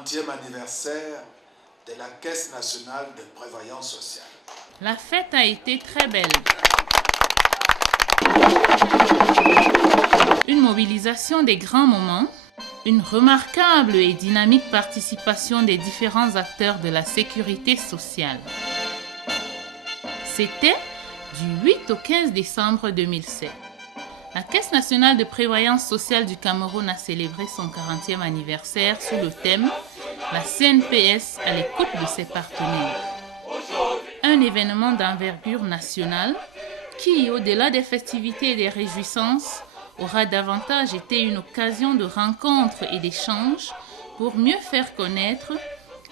40e anniversaire de la Caisse nationale de prévoyance sociale. La fête a été très belle. Une mobilisation des grands moments, une remarquable et dynamique participation des différents acteurs de la sécurité sociale. C'était du 8 au 15 décembre 2007. La Caisse nationale de prévoyance sociale du Cameroun a célébré son 40e anniversaire sous le thème « La CNPS à l'écoute de ses partenaires ». Un événement d'envergure nationale qui, au-delà des festivités et des réjouissances, aura davantage été une occasion de rencontres et d'échanges pour mieux faire connaître,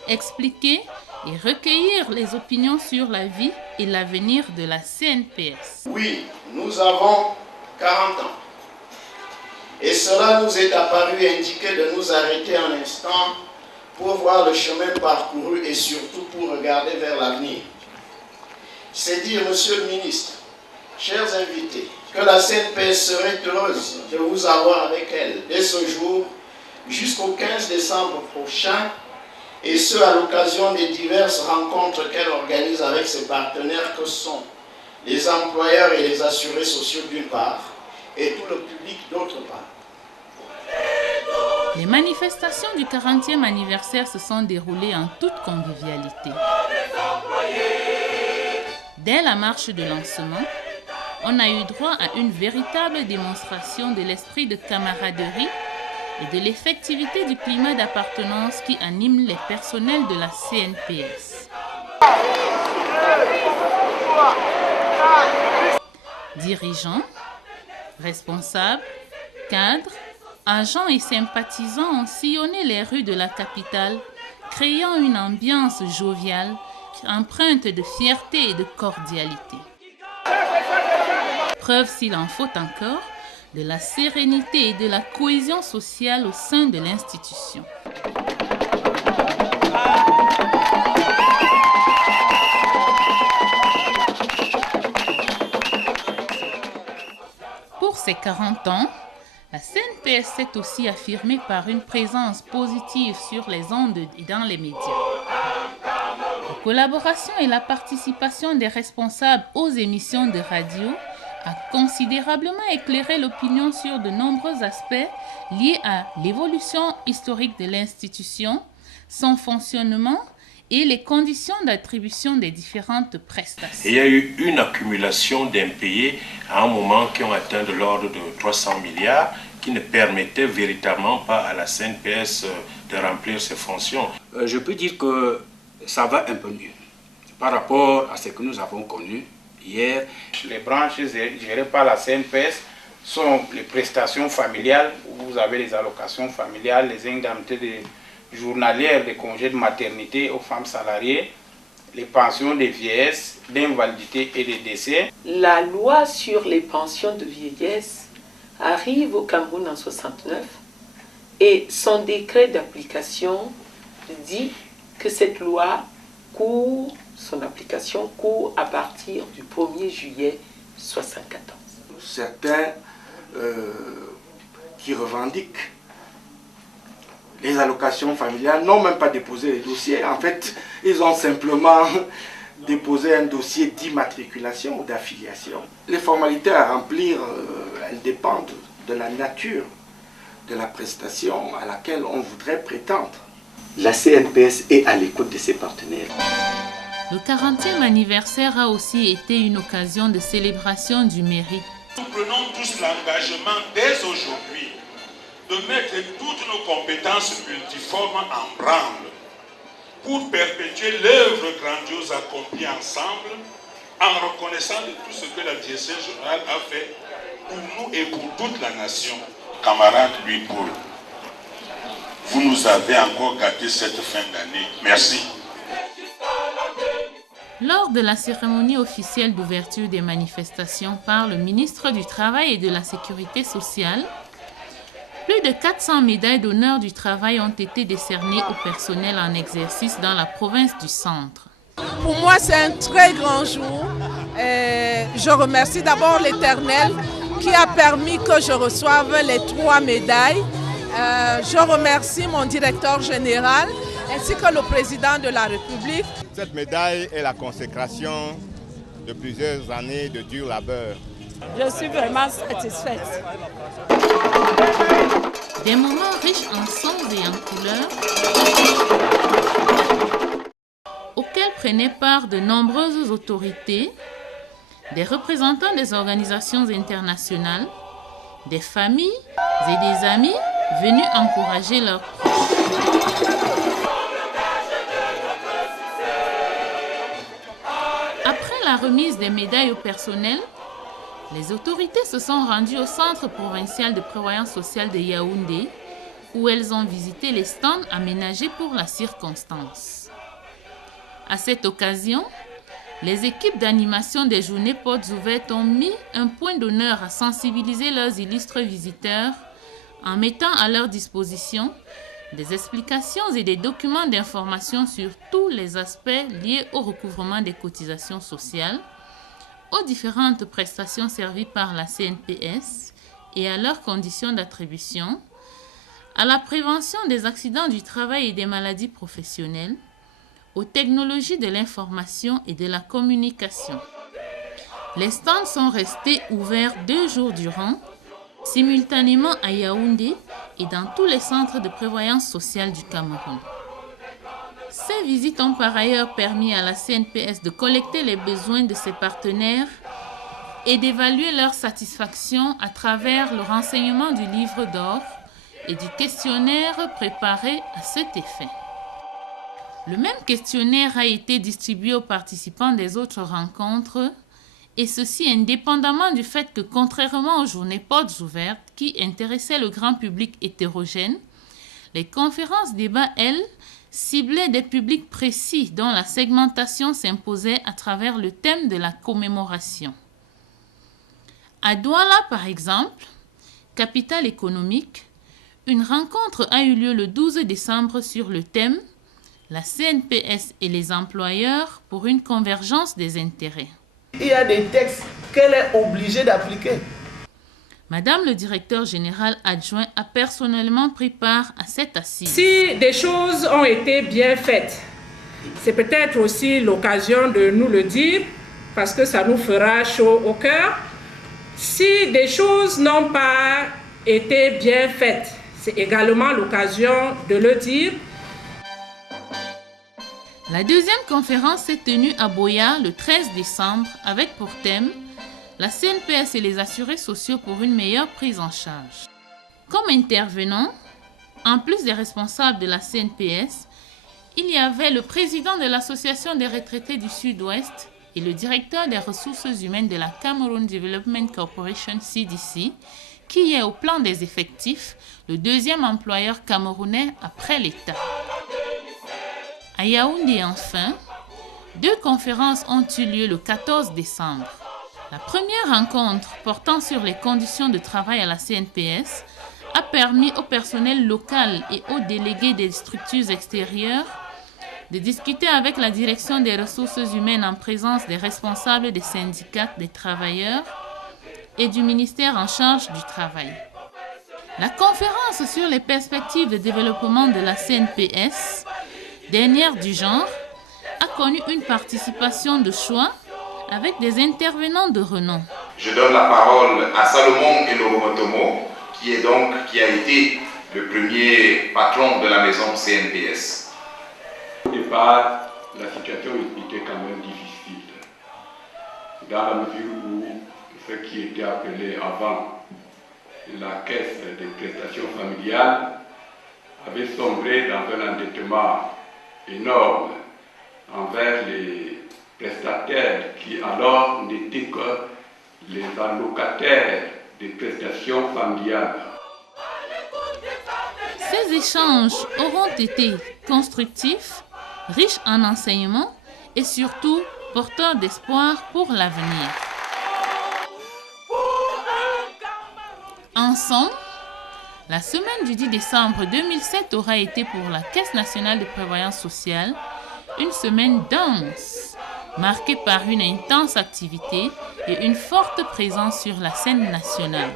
expliquer et recueillir les opinions sur la vie et l'avenir de la CNPS. Oui, nous avons 40 ans. Et cela nous est apparu indiqué de nous arrêter un instant pour voir le chemin parcouru et surtout pour regarder vers l'avenir. C'est dire, Monsieur le ministre, chers invités, que la CNPS serait heureuse de vous avoir avec elle dès ce jour jusqu'au 15 décembre prochain, et ce à l'occasion des diverses rencontres qu'elle organise avec ses partenaires que sont les employeurs et les assurés sociaux d'une part, et tout le public d'autre part. Les manifestations du 40e anniversaire se sont déroulées en toute convivialité. Dès la marche de lancement, on a eu droit à une véritable démonstration de l'esprit de camaraderie et de l'effectivité du climat d'appartenance qui anime les personnels de la CNPS. Dirigeants, responsables, cadres, agents et sympathisants ont sillonné les rues de la capitale, créant une ambiance joviale, empreinte de fierté et de cordialité. Preuve, s'il en faut encore, de la sérénité et de la cohésion sociale au sein de l'institution. Pour ses 40 ans, la CNPS s'est aussi affirmée par une présence positive sur les ondes et dans les médias. La collaboration et la participation des responsables aux émissions de radio a considérablement éclairé l'opinion sur de nombreux aspects liés à l'évolution historique de l'institution, son fonctionnement et les conditions d'attribution des différentes prestations. Il y a eu une accumulation d'impayés à un moment qui ont atteint de l'ordre de 300 milliards qui ne permettaient véritablement pas à la CNPS de remplir ses fonctions. Je peux dire que ça va un peu mieux par rapport à ce que nous avons connu hier. Les branches gérées par la CNPS sont les prestations familiales, où vous avez les allocations familiales, les indemnités journalières, les congés de maternité aux femmes salariées, les pensions de vieillesse, d'invalidité et de décès. La loi sur les pensions de vieillesse arrive au Cameroun en 1969 et son décret d'application dit que cette loi son application court à partir du 1er juillet 1974. Certains qui revendiquent les allocations familiales n'ont même pas déposé les dossiers. En fait, ils ont simplement déposé un dossier d'immatriculation ou d'affiliation. Les formalités à remplir, elles dépendent de la nature de la prestation à laquelle on voudrait prétendre. La CNPS est à l'écoute de ses partenaires. Le 40e anniversaire a aussi été une occasion de célébration du mérite. Nous prenons tous l'engagement dès aujourd'hui de mettre toutes nos compétences multiformes en branle pour perpétuer l'œuvre grandiose accomplie ensemble en reconnaissant de tout ce que la diocèse générale a fait pour nous et pour toute la nation. Camarade Louis Paul, vous nous avez encore gâté cette fin d'année. Merci. Lors de la cérémonie officielle d'ouverture des manifestations par le ministre du Travail et de la Sécurité sociale, plus de 400 médailles d'honneur du travail ont été décernées au personnel en exercice dans la province du Centre. Pour moi, c'est un très grand jour. Je remercie d'abord l'Éternel qui a permis que je reçoive les 3 médailles Je remercie mon directeur général ainsi que le président de la République. Cette médaille est la consécration de plusieurs années de dur labeur. Je suis vraiment satisfaite. Des moments riches en sons et en couleurs, auxquels prenaient part de nombreuses autorités, des représentants des organisations internationales, des familles et des amis venus encourager leurs proches. Après la remise des médailles au personnel, les autorités se sont rendues au Centre provincial de prévoyance sociale de Yaoundé, où elles ont visité les stands aménagés pour la circonstance. À cette occasion, les équipes d'animation des journées portes ouvertes ont mis un point d'honneur à sensibiliser leurs illustres visiteurs en mettant à leur disposition des explications et des documents d'information sur tous les aspects liés au recouvrement des cotisations sociales, aux différentes prestations servies par la CNPS et à leurs conditions d'attribution, à la prévention des accidents du travail et des maladies professionnelles, aux technologies de l'information et de la communication. Les stands sont restés ouverts 2 jours durant, simultanément à Yaoundé et dans tous les centres de prévoyance sociale du Cameroun. Ces visites ont par ailleurs permis à la CNPS de collecter les besoins de ses partenaires et d'évaluer leur satisfaction à travers le renseignement du livre d'or et du questionnaire préparé à cet effet. Le même questionnaire a été distribué aux participants des autres rencontres, et ceci indépendamment du fait que, contrairement aux journées portes ouvertes qui intéressaient le grand public hétérogène, les conférences débats, elles, ciblaient des publics précis dont la segmentation s'imposait à travers le thème de la commémoration. À Douala, par exemple, capitale économique, une rencontre a eu lieu le 12 décembre sur le thème « La CNPS et les employeurs pour une convergence des intérêts ». Il y a des textes qu'elle est obligée d'appliquer. Madame le directeur général adjoint a personnellement pris part à cette assise. Si des choses ont été bien faites, c'est peut-être aussi l'occasion de nous le dire parce que ça nous fera chaud au cœur. Si des choses n'ont pas été bien faites, c'est également l'occasion de le dire. La deuxième conférence s'est tenue à Boya le 13 décembre avec pour thème la CNPS et les assurés sociaux pour une meilleure prise en charge. Comme intervenants, en plus des responsables de la CNPS, il y avait le président de l'Association des retraités du Sud-Ouest et le directeur des ressources humaines de la Cameroon Development Corporation CDC, qui est au plan des effectifs le deuxième employeur camerounais après l'État. À Yaoundé, enfin, 2 conférences ont eu lieu le 14 décembre. La première rencontre portant sur les conditions de travail à la CNPS a permis au personnel local et aux délégués des structures extérieures de discuter avec la direction des ressources humaines en présence des responsables des syndicats des travailleurs et du ministère en charge du travail. La conférence sur les perspectives de développement de la CNPS, dernière du genre, a connu une participation de choix avec des intervenants de renom. Je donne la parole à Salomon Enoromotomo, qui a été le premier patron de la maison CNPS. Au départ, la situation était quand même difficile, dans la mesure où ce qui était appelé avant la caisse des prestations familiales avait sombré dans un endettement énorme envers les prestataires qui alors n'étaient que les allocataires des prestations familiales. Ces échanges auront été constructifs, riches en enseignements et surtout porteurs d'espoir pour l'avenir. Ensemble, la semaine du 10 décembre 2007 aura été pour la Caisse nationale de prévoyance sociale une semaine dense, marquée par une intense activité et une forte présence sur la scène nationale.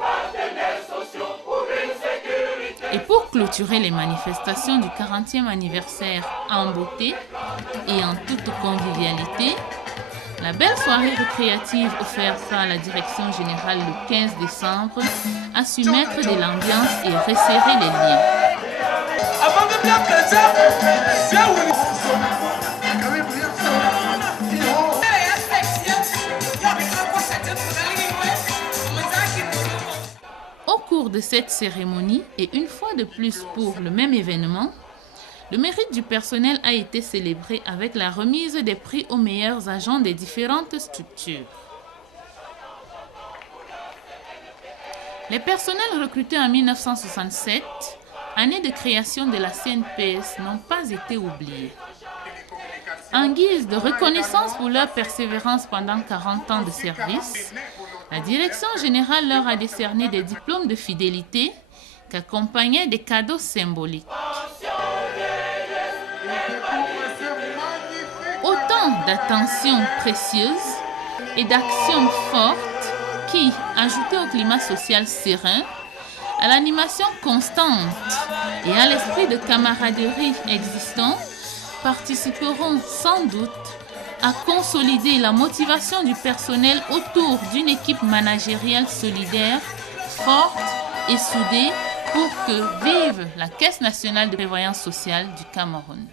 Et pour clôturer les manifestations du 40e anniversaire en beauté et en toute convivialité, la belle soirée récréative offerte par la direction générale le 15 décembre a su mettre de l'ambiance et resserrer les liens. Au cours de cette cérémonie, et une fois de plus pour le même événement, le mérite du personnel a été célébré avec la remise des prix aux meilleurs agents des différentes structures. Les personnels recrutés en 1967, année de création de la CNPS, n'ont pas été oubliés. En guise de reconnaissance pour leur persévérance pendant 40 ans de service, la direction générale leur a décerné des diplômes de fidélité qu'accompagnaient des cadeaux symboliques. Autant d'attentions précieuses et d'actions fortes qui, ajoutées au climat social serein, à l'animation constante et à l'esprit de camaraderie existant, participeront sans doute à consolider la motivation du personnel autour d'une équipe managériale solidaire, forte et soudée pour que vive la Caisse nationale de prévoyance sociale du Cameroun.